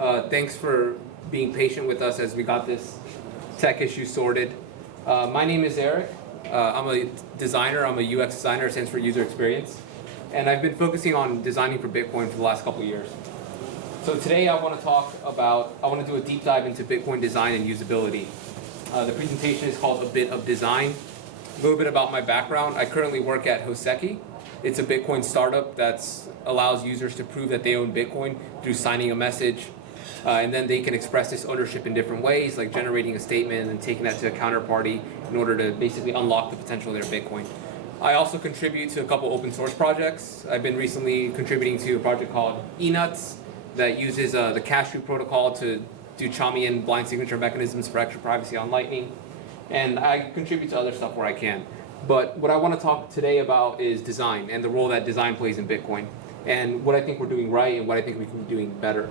Thanks for being patient with us as we got this tech issue sorted. My name is Erik. I'm a designer. I'm a UX designer, stands for user experience. And I've been focusing on designing for Bitcoin for the last couple of years. So today I want to do a deep dive into Bitcoin design and usability. The presentation is called A Bit of Design. A little bit about my background. I currently work at Usability. It's a Bitcoin startup that allows users to prove that they own Bitcoin through signing a message. And then they can express this ownership in different ways, like generating a statement and taking that to a counterparty in order to basically unlock the potential of their Bitcoin. I also contribute to a couple open source projects. I've been recently contributing to a project called eNuts that uses the Cashew protocol to do Chaumian blind signature mechanisms for extra privacy on Lightning. And I contribute to other stuff where I can. But what I want to talk today about is design and the role that design plays in Bitcoin and what I think we're doing right and what I think we can be doing better.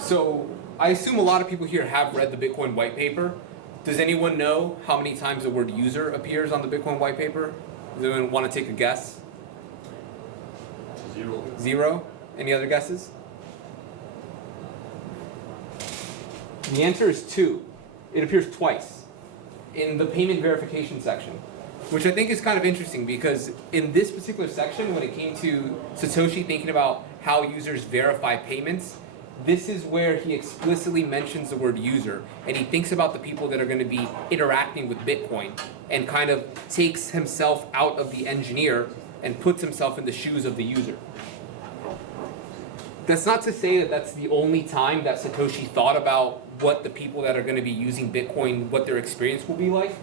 So I assume a lot of people here have read the Bitcoin white paper. Does anyone know how many times the word user appears on the Bitcoin white paper? Does anyone want to take a guess? 0. 0? Any other guesses? The answer is 2. It appears twice in the payment verification section, which I think is kind of interesting because in this particular section, when it came to Satoshi thinking about how users verify payments, this is where he explicitly mentions the word user, and he thinks about the people that are going to be interacting with Bitcoin and kind of takes himself out of the engineer and puts himself in the shoes of the user. That's not to say that that's the only time that Satoshi thought about what the people that are going to be using Bitcoin, what their experience will be like.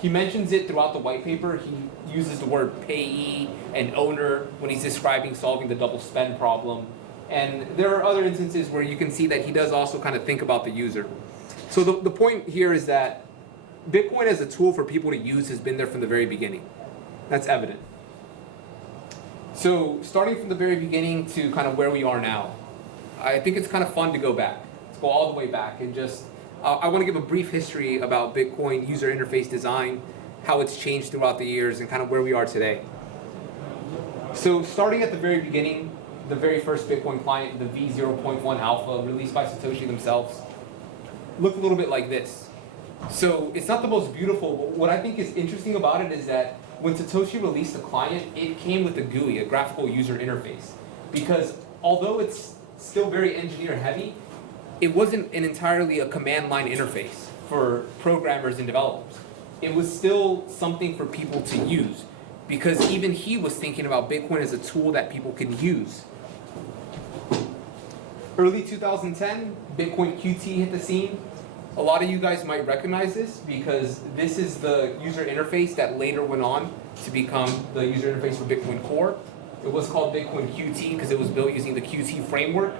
He mentions it throughout the white paper. He uses the word payee and owner when he's describing solving the double spend problem. And there are other instances where you can see that he does also kind of think about the user. So the point here is that Bitcoin as a tool for people to use has been there from the very beginning. That's evident. So starting from the very beginning to kind of where we are now, I think it's kind of fun to go back. Let's go all the way back and just, I want to give a brief history about Bitcoin user interface design, how it's changed throughout the years, and kind of where we are today. So starting at the very beginning, the very first Bitcoin client, the V0.1 alpha, released by Satoshi themselves, looked a little bit like this. So it's not the most beautiful, but what I think is interesting about it is that when Satoshi released the client, it came with a GUI, a graphical user interface. Because although it's still very engineer heavy, it wasn't entirely a command line interface for programmers and developers. It was still something for people to use, because even he was thinking about Bitcoin as a tool that people can use. Early 2010, Bitcoin QT hit the scene. A lot of you guys might recognize this because this is the user interface that later went on to become the user interface for Bitcoin Core. It was called Bitcoin QT because it was built using the QT framework.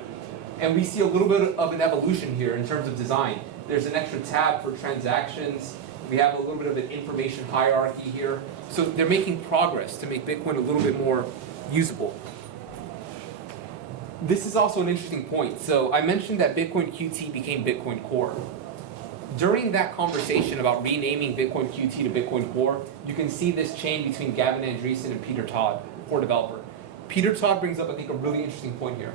And we see a little bit of an evolution here in terms of design. There's an extra tab for transactions. We have a little bit of an information hierarchy here. So they're making progress to make Bitcoin a little bit more usable. This is also an interesting point. So I mentioned that Bitcoin QT became Bitcoin Core. During that conversation about renaming Bitcoin QT to Bitcoin Core, you can see this chain between Gavin Andreessen and Peter Todd, core developer. Peter Todd brings up, I think, a really interesting point here.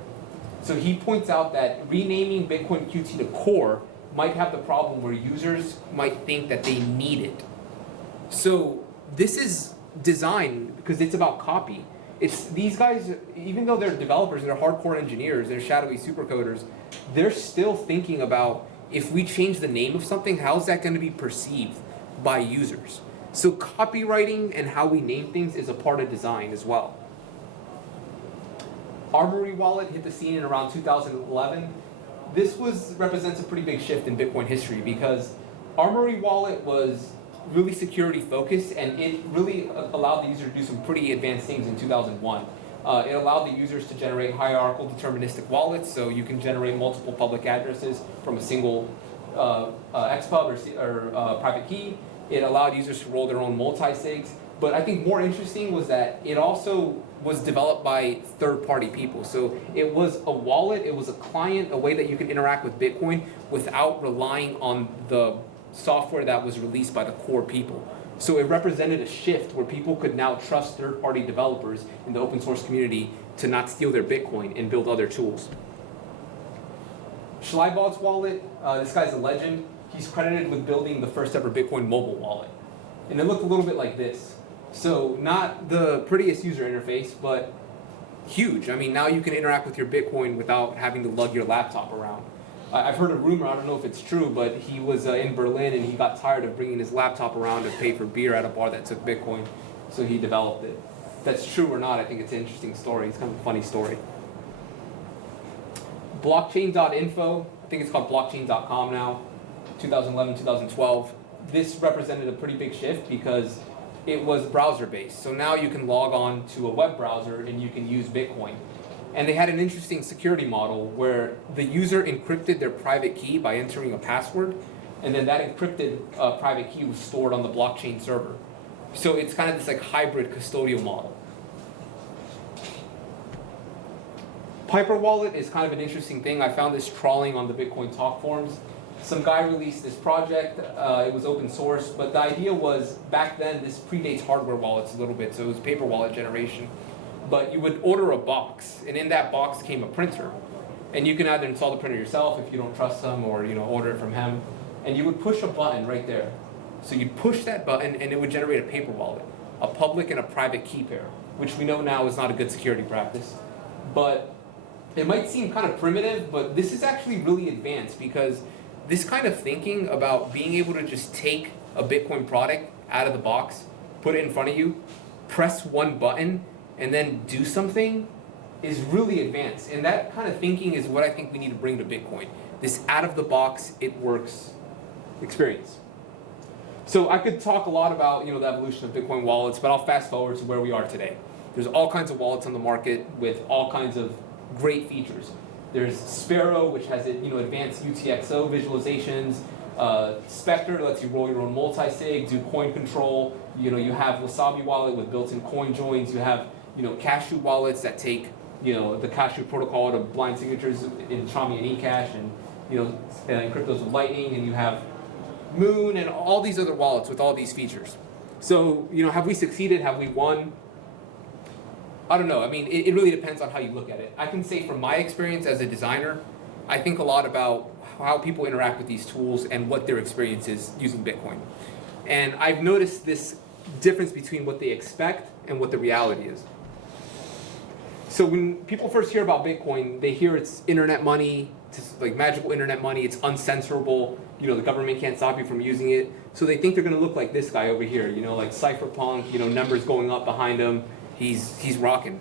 So he points out that renaming Bitcoin QT to Core might have the problem where users might think that they need it. So this is design because it's about copy. It's these guys, even though they're developers and they're hardcore engineers, they're shadowy supercoders, they're still thinking about if we change the name of something, how's that going to be perceived by users? So copywriting and how we name things is a part of design as well. Armory Wallet hit the scene in around 2011. This represents a pretty big shift in Bitcoin history because Armory Wallet was really security focused and it really allowed the user to do some pretty advanced things in 2001. It allowed the users to generate hierarchical deterministic wallets, so you can generate multiple public addresses from a single XPub or private key. It allowed users to roll their own multi-sigs. But I think more interesting was that it also was developed by third-party people. So it was a wallet, it was a client, a way that you can interact with Bitcoin without relying on the software that was released by the core people. So it represented a shift where people could now trust third-party developers in the open source community to not steal their Bitcoin and build other tools. Schleibald's wallet, this guy's a legend. He's credited with building the first ever Bitcoin mobile wallet. And it looked a little bit like this. So not the prettiest user interface, but huge. I mean, now you can interact with your Bitcoin without having to lug your laptop around. I've heard a rumor, I don't know if it's true, but he was in Berlin and he got tired of bringing his laptop around to pay for beer at a bar that took Bitcoin, so he developed it. If that's true or not, I think it's an interesting story. It's kind of a funny story. Blockchain.info, I think it's called blockchain.com now, 2011, 2012. This represented a pretty big shift because it was browser-based. So now you can log on to a web browser and you can use Bitcoin. And they had an interesting security model where the user encrypted their private key by entering a password, and then that encrypted private key was stored on the blockchain server. So it's kind of this like hybrid custodial model. Piper Wallet is kind of an interesting thing. I found this trawling on the Bitcoin talk forums. Some guy released this project, it was open source, but the idea was, back then, this predates hardware wallets a little bit, so it was paper wallet generation. But you would order a box, and in that box came a printer. And you can either install the printer yourself if you don't trust them, or order it from him. And you would push a button right there. So you'd push that button, and it would generate a paper wallet, a public and a private key pair, which we know now is not a good security practice. But it might seem kind of primitive, but this is actually really advanced, because this kind of thinking about being able to just take a Bitcoin product out of the box, put it in front of you, press one button, and then do something is really advanced. And that kind of thinking is what I think we need to bring to Bitcoin. This out of the box, it works experience. So I could talk a lot about the evolution of Bitcoin wallets, but I'll fast forward to where we are today. There's all kinds of wallets on the market with all kinds of great features. There's Sparrow, which has advanced UTXO visualizations. Spectre lets you roll your own multi-sig, do coin control. You have Wasabi wallet with built-in coin joins. You have Cashew wallets that take the Cashew protocol to blind signatures in Trami and eCash, and encrypt those with Lightning. And you have Moon and all these other wallets with all these features. So have we succeeded? Have we won? I don't know. I mean, it really depends on how you look at it. I can say from my experience as a designer, I think a lot about how people interact with these tools and what their experience is using Bitcoin. And I've noticed this difference between what they expect and what the reality is. So when people first hear about Bitcoin, they hear it's internet money, it's like magical internet money, it's uncensorable, the government can't stop you from using it. So they think they're gonna look like this guy over here, like cypherpunk, numbers going up behind him. He's rocking.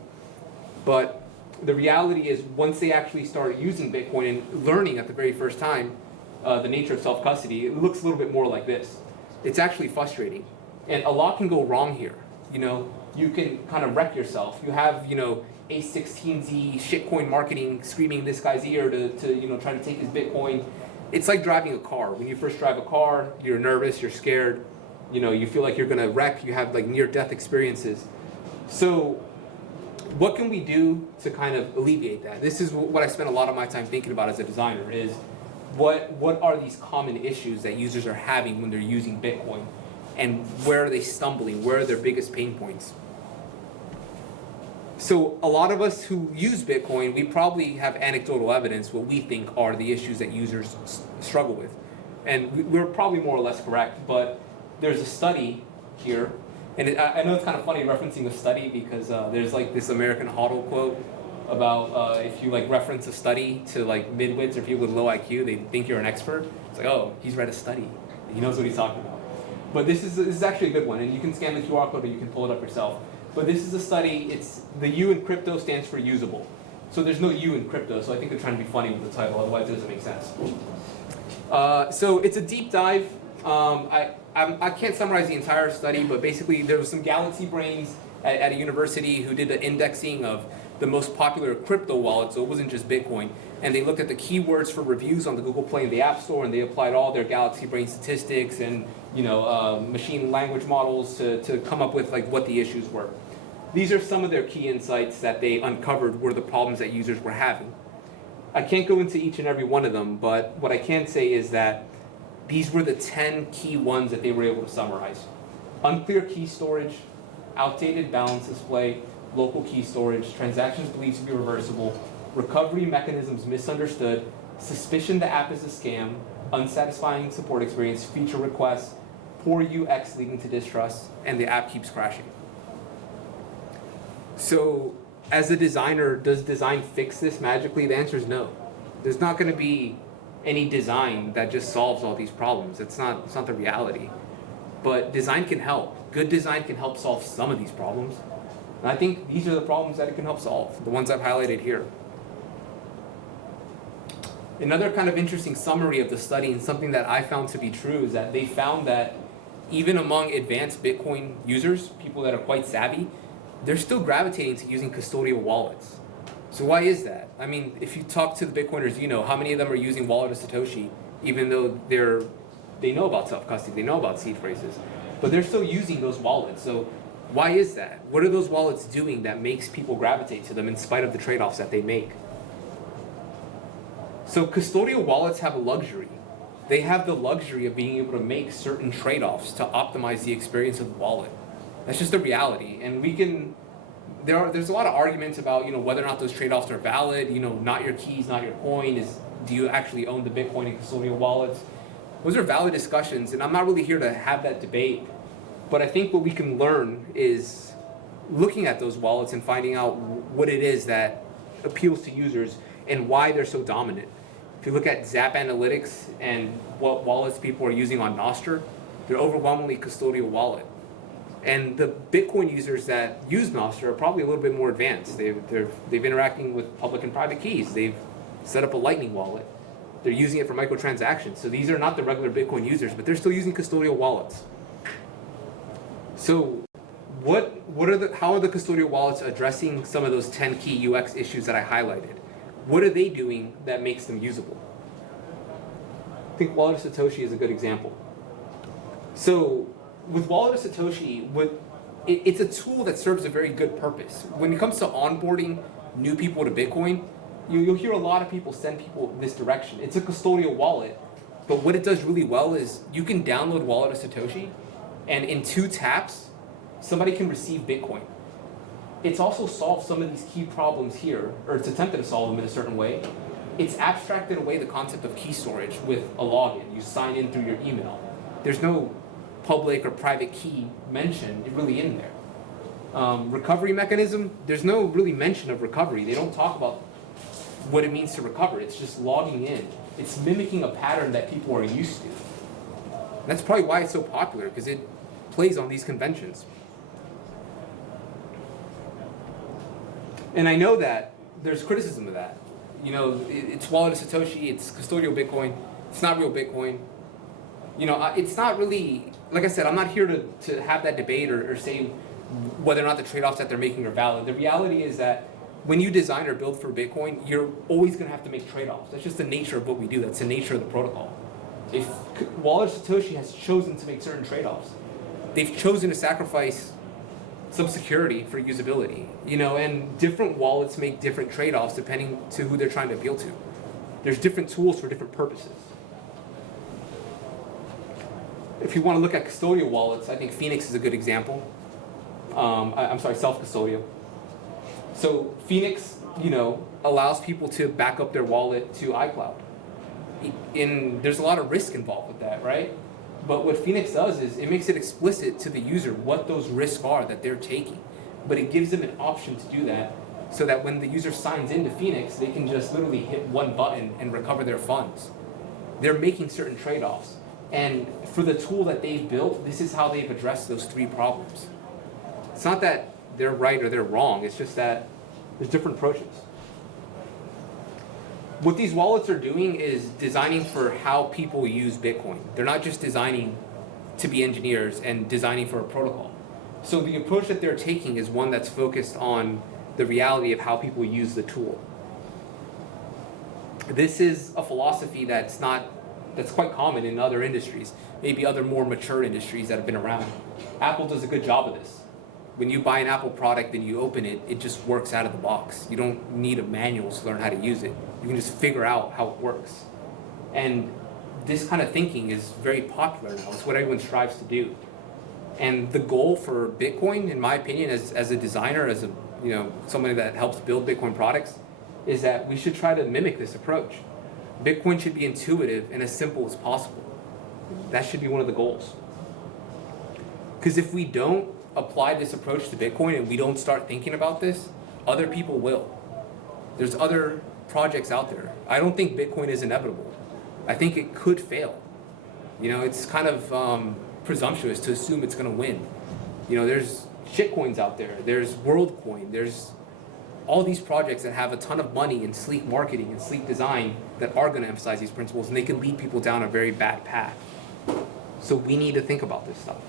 But the reality is, once they actually start using Bitcoin and learning at the very first time the nature of self-custody, it looks a little bit more like this. It's actually frustrating. And a lot can go wrong here. You can kind of wreck yourself. You have, A16Z shitcoin marketing screaming in this guy's ear to try to take his Bitcoin. It's like driving a car. When you first drive a car, you're nervous, you're scared, you feel like you're gonna wreck, you have like near-death experiences. So what can we do to kind of alleviate that? This is what I spend a lot of my time thinking about as a designer, is what are these common issues that users are having when they're using Bitcoin, and where are they stumbling? Where are their biggest pain points? So a lot of us who use Bitcoin, we probably have anecdotal evidence what we think are the issues that users struggle with. And we're probably more or less correct, but there's a study here. And I know it's kind of funny referencing a study, because there's like this American HODL quote about if you like reference a study to like midwits or people with low IQ, they think you're an expert. It's like, oh, he's read a study. He knows what he's talking about. But this is actually a good one, and you can scan the QR code or you can pull it up yourself. But this is a study. It's the U in crypto stands for usable. So there's no U in crypto, so I think they're trying to be funny with the title, otherwise it doesn't make sense. So it's a deep dive. I can't summarize the entire study, but basically there was some galaxy brains at a university who did the indexing of the most popular crypto wallets, so it wasn't just Bitcoin. And they looked at the keywords for reviews on the Google Play and the App Store, and they applied all their galaxy brain statistics and machine language models to come up with like what the issues were. These are some of their key insights that they uncovered were the problems that users were having. I can't go into each and every one of them, but what I can say is that these were the 10 key ones that they were able to summarize. Unclear key storage, outdated balance display, local key storage, transactions believed to be reversible, recovery mechanisms misunderstood, suspicion the app is a scam, unsatisfying support experience, feature requests, poor UX leading to distrust, and the app keeps crashing. So as a designer, does design fix this magically? The answer is no. There's not going to be any design that just solves all these problems. It's not the reality. But design can help. Good design can help solve some of these problems. And I think these are the problems that it can help solve, the ones I've highlighted here. Another kind of interesting summary of the study, and something that I found to be true, is that they found that even among advanced Bitcoin users, people that are quite savvy, they're still gravitating to using custodial wallets. So why is that? I mean, if you talk to the Bitcoiners, you know how many of them are using Wallet of Satoshi, even though they know about self-custody, they know about seed phrases, but they're still using those wallets. So why is that? What are those wallets doing that makes people gravitate to them in spite of the trade-offs that they make? So custodial wallets have a luxury. They have the luxury of being able to make certain trade-offs to optimize the experience of the wallet. That's just the reality. And there's a lot of arguments about, whether or not those trade-offs are valid, not your keys, not your coin, do you actually own the Bitcoin in custodial wallets? Those are valid discussions, and I'm not really here to have that debate. But I think what we can learn is looking at those wallets and finding out what it is that appeals to users and why they're so dominant. If you look at Zap Analytics and what wallets people are using on Nostr, they're overwhelmingly custodial wallet. And the Bitcoin users that use Nostr are probably a little bit more advanced. They've interacting with public and private keys. They've set up a Lightning wallet. They're using it for microtransactions. So these are not the regular Bitcoin users, but they're still using custodial wallets. So how are the custodial wallets addressing some of those 10 key UX issues that I highlighted? What are they doing that makes them usable? I think Wallet of Satoshi is a good example. So with Wallet of Satoshi, it's a tool that serves a very good purpose. When it comes to onboarding new people to Bitcoin, you'll hear a lot of people send people this direction. It's a custodial wallet, but what it does really well is you can download Wallet of Satoshi, and in 2 taps, somebody can receive Bitcoin. It's also solved some of these key problems here, or it's attempted to solve them in a certain way. It's abstracted away the concept of key storage with a login. You sign in through your email. There's no public or private key mentioned really in there. Recovery mechanism, there's no really mention of recovery. They don't talk about what it means to recover. It's just logging in. It's mimicking a pattern that people are used to. That's probably why it's so popular, because it plays on these conventions. And I know that there's criticism of that. It's Wallet of Satoshi, it's custodial Bitcoin, it's not real Bitcoin. It's not really, like I said, I'm not here to have that debate or say whether or not the trade-offs that they're making are valid. The reality is that when you design or build for Bitcoin, you're always going to have to make trade-offs. That's just the nature of what we do. That's the nature of the protocol. If Wallet of Satoshi has chosen to make certain trade-offs, they've chosen to sacrifice some security for usability, and different wallets make different trade-offs depending to who they're trying to appeal to. There's different tools for different purposes. If you want to look at custodial wallets, I think Phoenix is a good example. Self-custodial. So Phoenix, allows people to back up their wallet to iCloud. There's a lot of risk involved with that, right? But what Phoenix does is it makes it explicit to the user what those risks are that they're taking. But it gives them an option to do that so that when the user signs into Phoenix, they can just literally hit one button and recover their funds. They're making certain trade-offs. And for the tool that they've built, this is how they've addressed those 3 problems. It's not that they're right or they're wrong. It's just that there's different approaches. What these wallets are doing is designing for how people use Bitcoin. They're not just designing to be engineers and designing for a protocol. So the approach that they're taking is one that's focused on the reality of how people use the tool. This is a philosophy that's quite common in other industries, maybe other more mature industries that have been around. Apple does a good job of this. When you buy an Apple product and you open it, it just works out of the box. You don't need a manual to learn how to use it. You can just figure out how it works. And this kind of thinking is very popular now. It's what everyone strives to do. And the goal for Bitcoin, in my opinion, as a designer, as somebody that helps build Bitcoin products, is that we should try to mimic this approach. Bitcoin should be intuitive and as simple as possible. That should be one of the goals. Because if we don't apply this approach to Bitcoin and we don't start thinking about this, other people will. There's other projects out there. I don't think Bitcoin is inevitable. I think it could fail. You know, it's kind of presumptuous to assume it's going to win. You know, there's shitcoins out there. There's WorldCoin. There's all these projects that have a ton of money and sleek marketing and sleek design that are going to emphasize these principles, and they can lead people down a very bad path. So we need to think about this stuff.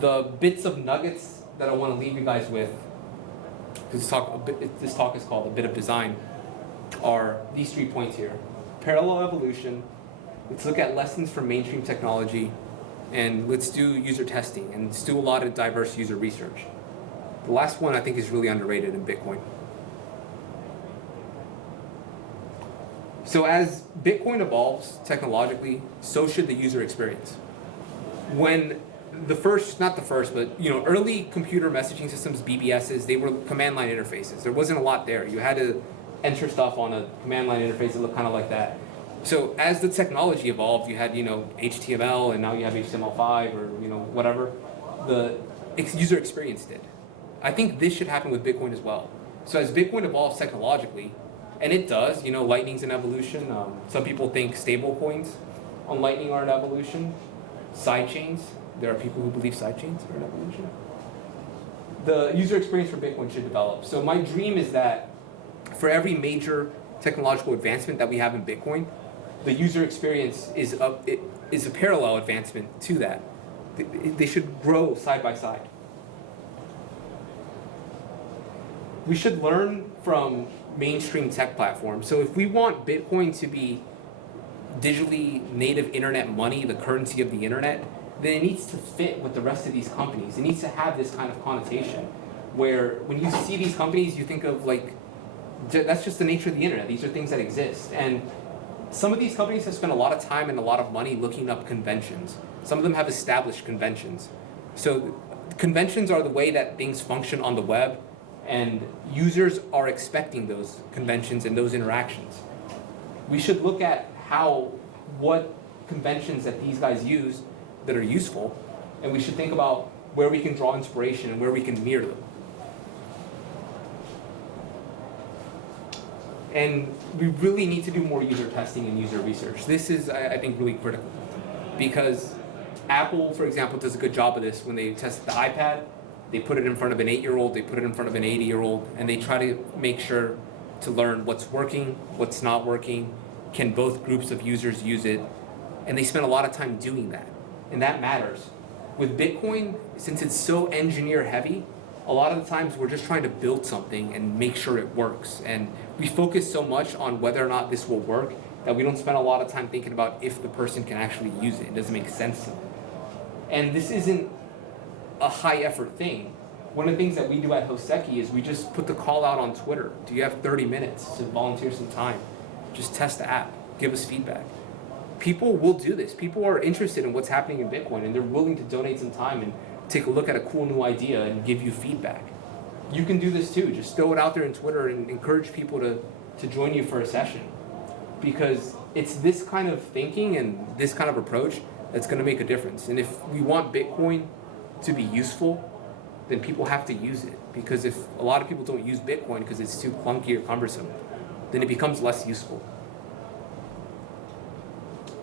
The bits of nuggets that I want to leave you guys with, this talk is called A Bit of Design, are these 3 points here. Parallel evolution, let's look at lessons from mainstream technology, and let's do user testing, and let's do a lot of diverse user research. The last one I think is really underrated in Bitcoin. So as Bitcoin evolves technologically, so should the user experience. When early computer messaging systems, BBSs, they were command line interfaces. There wasn't a lot there. You had to enter stuff on a command line interface that looked kind of like that. So as the technology evolved, you had, HTML, and now you have HTML5 or, whatever. The user experience did. I think this should happen with Bitcoin as well. So as Bitcoin evolves technologically, and it does, Lightning's an evolution. Some people think stable coins on Lightning are an evolution. Sidechains, there are people who believe sidechains are an evolution. The user experience for Bitcoin should develop. So my dream is that for every major technological advancement that we have in Bitcoin, the user experience is a parallel advancement to that. They should grow side by side. We should learn from mainstream tech platforms. So if we want Bitcoin to be digitally native internet money, the currency of the internet, then it needs to fit with the rest of these companies. It needs to have this kind of connotation where when you see these companies, you think of that's just the nature of the internet. These are things that exist. And some of these companies have spent a lot of time and a lot of money looking up conventions. Some of them have established conventions. So conventions are the way that things function on the web, and users are expecting those conventions and those interactions. We should look at what conventions that these guys use that are useful, and we should think about where we can draw inspiration and where we can mirror them. And we really need to do more user testing and user research. This is, I think, really critical, because Apple, for example, does a good job of this. When they test the iPad, they put it in front of an 8-year-old, they put it in front of an 80-year-old, and they try to make sure to learn what's working, what's not working, can both groups of users use it, and they spend a lot of time doing that, and that matters. With Bitcoin, since it's so engineer heavy, a lot of the times we're just trying to build something and make sure it works, and we focus so much on whether or not this will work that we don't spend a lot of time thinking about if the person can actually use it. It doesn't make sense to them. And this isn't a high effort thing. One of the things that we do at Hoseki is we just put the call out on Twitter. Do you have 30 minutes to volunteer some time? Just test the app, give us feedback. People will do this. People are interested in what's happening in Bitcoin, and they're willing to donate some time and take a look at a cool new idea and give you feedback. You can do this too. Just throw it out there on Twitter and encourage people to join you for a session. Because it's this kind of thinking and this kind of approach that's going to make a difference. And if we want Bitcoin to be useful, then people have to use it. Because if a lot of people don't use Bitcoin because it's too clunky or cumbersome, then it becomes less useful.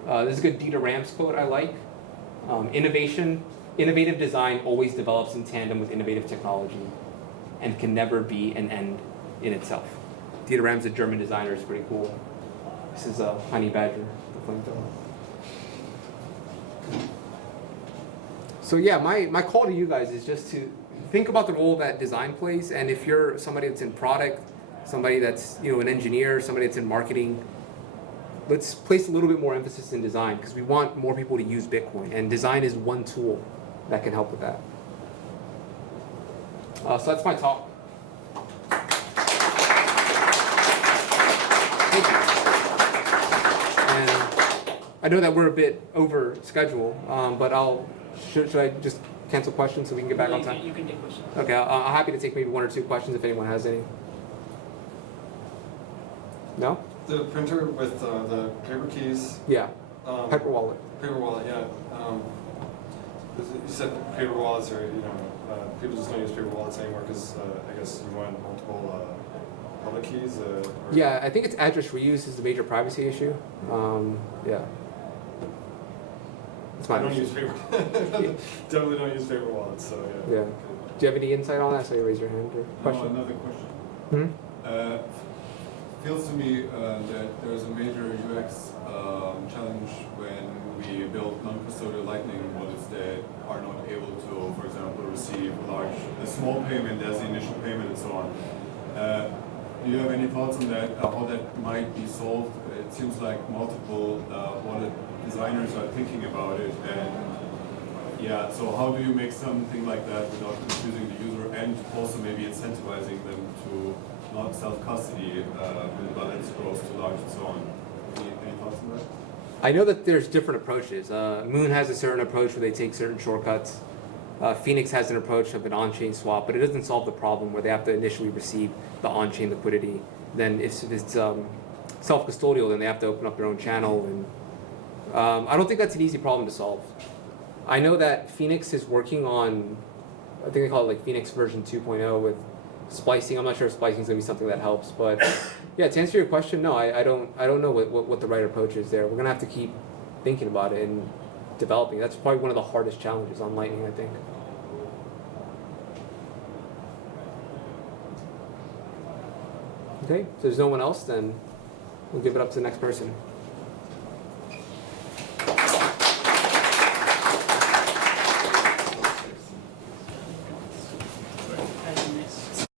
This is a good Dieter Rams quote I like. Innovative design always develops in tandem with innovative technology and can never be an end in itself. Dieter Rams, a German designer, is pretty cool. This is a honey badger, the flamethrower. So yeah, my call to you guys is just to think about the role that design plays, and if you're somebody that's in product, somebody that's an engineer, somebody that's in marketing, let's place a little bit more emphasis in design, because we want more people to use Bitcoin, and design is one tool that can help with that. So that's my talk. Thank you. And I know that we're a bit over schedule, but should I just cancel questions so we can get back on time? You can take questions. Okay, I'm happy to take maybe one or two questions if anyone has any. No? The printer with the paper keys. Yeah. Paper wallet. Paper wallet, yeah. You said paper wallets are, people just don't use paper wallets anymore because I guess you want multiple public keys. Yeah, I think it's address reuse is the major privacy issue. Yeah. I don't use paper. Definitely don't use paper wallets. So yeah. Yeah. Do you have any insight on that? So you raise your hand or question. No, another question. Hmm? Feels to me that there's a major UX challenge when we build non-custodial Lightning wallets that are not able to, for example, receive a small payment as the initial payment and so on. Do you have any thoughts on that? How that might be solved? It seems like multiple wallet designers are thinking about it, and yeah. So how do you make something like that without confusing the user and also maybe incentivizing them to not self-custody when balance grows too large and so on? Any thoughts on that? I know that there's different approaches. Moon has a certain approach where they take certain shortcuts. Phoenix has an approach of an on-chain swap, but it doesn't solve the problem where they have to initially receive the on-chain liquidity. Then if it's self-custodial, then they have to open up their own channel. And I don't think that's an easy problem to solve. I know that Phoenix is working on, I think they call it like Phoenix version 2.0 with splicing. I'm not sure if splicing is going to be something that helps, but yeah, to answer your question, no, I don't know what the right approach is there. We're going to have to keep thinking about it and developing. That's probably one of the hardest challenges on Lightning, I think. Okay, if there's no one else, then we'll give it up to the next person.